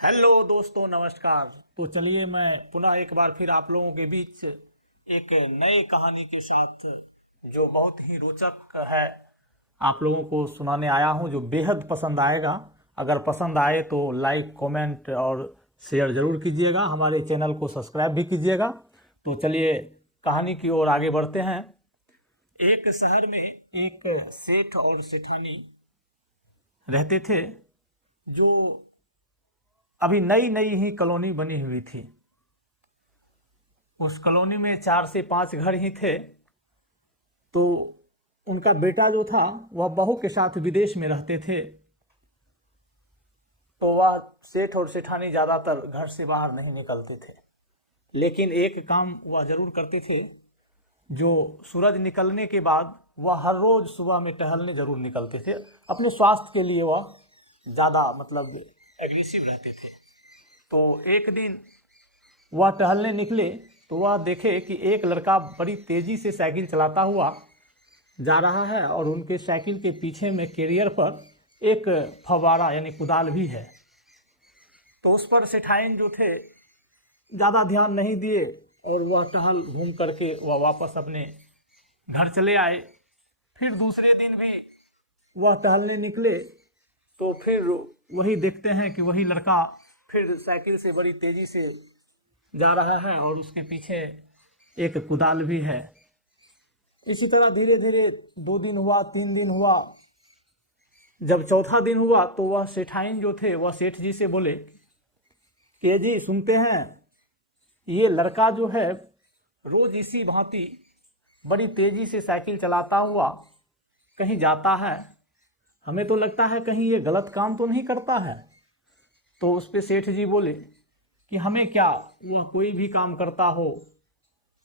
Hello दोस्तों, नमस्कार। तो चलिए मैं पुनः एक बार फिर आप लोगों के बीच एक नई कहानी के साथ जो बहुत ही रोचक है आप लोगों को सुनाने आया हूं, जो बेहद पसंद आएगा। अगर पसंद आए तो लाइक, कमेंट और शेयर जरूर कीजिएगा। हमारे चैनल को सब्सक्राइब भी कीजिएगा। तो चलिए कहानी की ओर आगे बढ़ते हैं। एक शहर में एक सेठ और सेठानी रहते थे, जो अभी नई नई ही कॉलोनी बनी हुई थी। उस कॉलोनी में 4 से 5 घर ही थे। तो उनका बेटा जो था वह बहू के साथ विदेश में रहते थे। तो वह सेठ और सेठानी ज़्यादातर घर से बाहर नहीं निकलते थे, लेकिन एक काम वह जरूर करते थे। जो सूरज निकलने के बाद वह हर रोज़ सुबह में टहलने जरूर निकलते थे। अपने स्वास्थ्य के लिए वह ज़्यादा एग्रेसिव रहते थे। तो एक दिन वह टहलने निकले तो वह देखे कि एक लड़का बड़ी तेज़ी से साइकिल चलाता हुआ जा रहा है और उनके साइकिल के पीछे में कैरियर पर एक फव्वारा यानी कुदाल भी है। तो उस पर सेठाइन जो थे ज़्यादा ध्यान नहीं दिए और वह टहल घूम करके वह वापस अपने घर चले आए। फिर दूसरे दिन भी वह टहलने निकले तो फिर वही देखते हैं कि वही लड़का फिर साइकिल से बड़ी तेज़ी से जा रहा है और उसके पीछे एक कुदाल भी है। इसी तरह धीरे धीरे 2 दिन हुआ, 3 दिन हुआ। जब चौथा दिन हुआ तो वह सेठाइन जो थे वह सेठ जी से बोले कि जी सुनते हैं, ये लड़का जो है रोज इसी भांति बड़ी तेज़ी से साइकिल चलाता हुआ कहीं जाता है। हमें तो लगता है कहीं ये गलत काम तो नहीं करता है। तो उस पे सेठ जी बोले कि हमें क्या, वह कोई भी काम करता हो,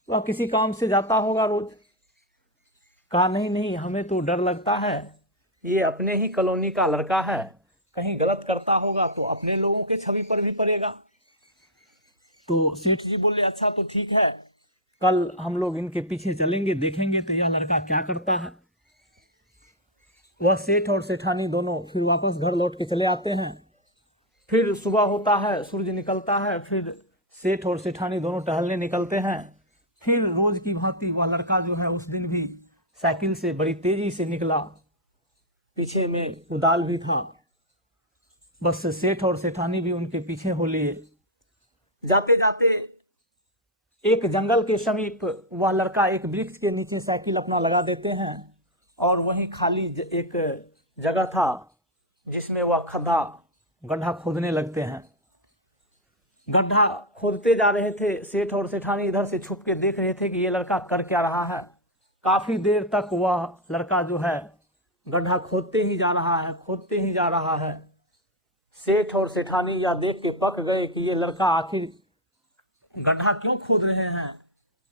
वह किसी काम से जाता होगा रोज। कहा नहीं नहीं, हमें तो डर लगता है, ये अपने ही कॉलोनी का लड़का है, कहीं गलत करता होगा तो अपने लोगों के छवि पर भी पड़ेगा। तो सेठ जी बोले अच्छा तो ठीक है, कल हम लोग इनके पीछे चलेंगे, देखेंगे तो यह लड़का क्या करता है। वह सेठ और सेठानी दोनों फिर वापस घर लौट के चले आते हैं। फिर सुबह होता है, सूरज निकलता है, फिर सेठ और सेठानी दोनों टहलने निकलते हैं। फिर रोज की भांति वह लड़का जो है उस दिन भी साइकिल से बड़ी तेजी से निकला, पीछे में कुदाल भी था। बस सेठ और सेठानी भी उनके पीछे हो लिए। जाते जाते एक जंगल के समीप वह लड़का एक वृक्ष के नीचे साइकिल अपना लगा देते हैं और वहीं खाली एक जगह था जिसमें वह गड्ढा खोदने लगते हैं। गड्ढा खोदते जा रहे थे। सेठ और सेठानी इधर से छुप के देख रहे थे कि ये लड़का कर क्या रहा है। काफी देर तक वह लड़का जो है गड्ढा खोदते ही जा रहा है, खोदते ही जा रहा है। सेठ और सेठानी यह देख के पक गए कि ये लड़का आखिर गड्ढा क्यों खोद रहे हैं।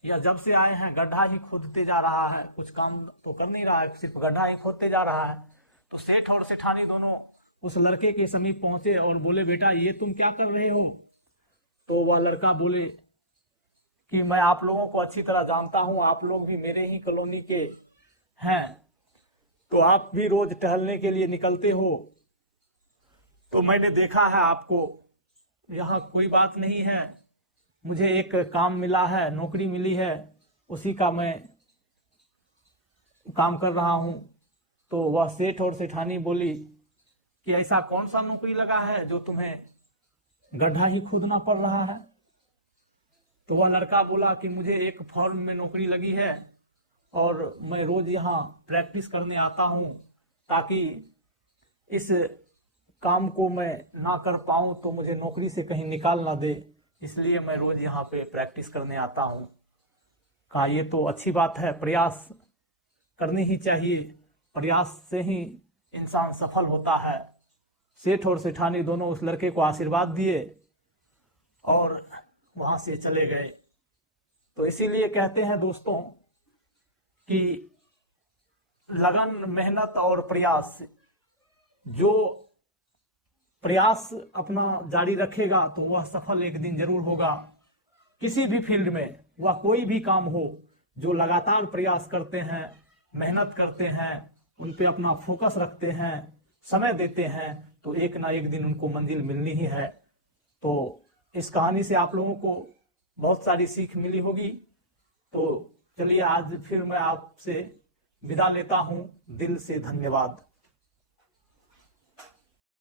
या जब से आए हैं गड्ढा ही खोदते जा रहा है, कुछ काम तो कर नहीं रहा है, सिर्फ गड्ढा ही खोदते जा रहा है। तो सेठ और सेठानी दोनों उस लड़के के समीप पहुंचे और बोले बेटा ये तुम क्या कर रहे हो। तो वह लड़का बोले कि मैं आप लोगों को अच्छी तरह जानता हूं, आप लोग भी मेरे ही कॉलोनी के हैं, तो आप भी रोज टहलने के लिए निकलते हो, तो मैंने देखा है आपको। यहाँ कोई बात नहीं है, मुझे एक काम मिला है, नौकरी मिली है, उसी का मैं काम कर रहा हूं। तो वह सेठ और सेठानी बोली कि ऐसा कौन सा नौकरी लगा है जो तुम्हें गड्ढा ही खोदना पड़ रहा है। तो वह लड़का बोला कि मुझे एक फर्म में नौकरी लगी है और मैं रोज यहाँ प्रैक्टिस करने आता हूँ, ताकि इस काम को मैं ना कर पाऊँ तो मुझे नौकरी से कहीं निकाल ना दे, इसलिए मैं रोज यहाँ पे प्रैक्टिस करने आता हूँ। कहा ये तो अच्छी बात है, प्रयास करनी ही चाहिए, प्रयास से ही इंसान सफल होता है। सेठ और सेठानी दोनों उस लड़के को आशीर्वाद दिए और वहां से चले गए। तो इसीलिए कहते हैं दोस्तों कि लगन, मेहनत और प्रयास, जो प्रयास अपना जारी रखेगा तो वह सफल एक दिन जरूर होगा। किसी भी फील्ड में, वह कोई भी काम हो, जो लगातार प्रयास करते हैं, मेहनत करते हैं, उन पे अपना फोकस रखते हैं, समय देते हैं, तो एक ना एक दिन उनको मंजिल मिलनी ही है। तो इस कहानी से आप लोगों को बहुत सारी सीख मिली होगी। तो चलिए आज फिर मैं आपसे विदा लेता हूं, दिल से धन्यवाद।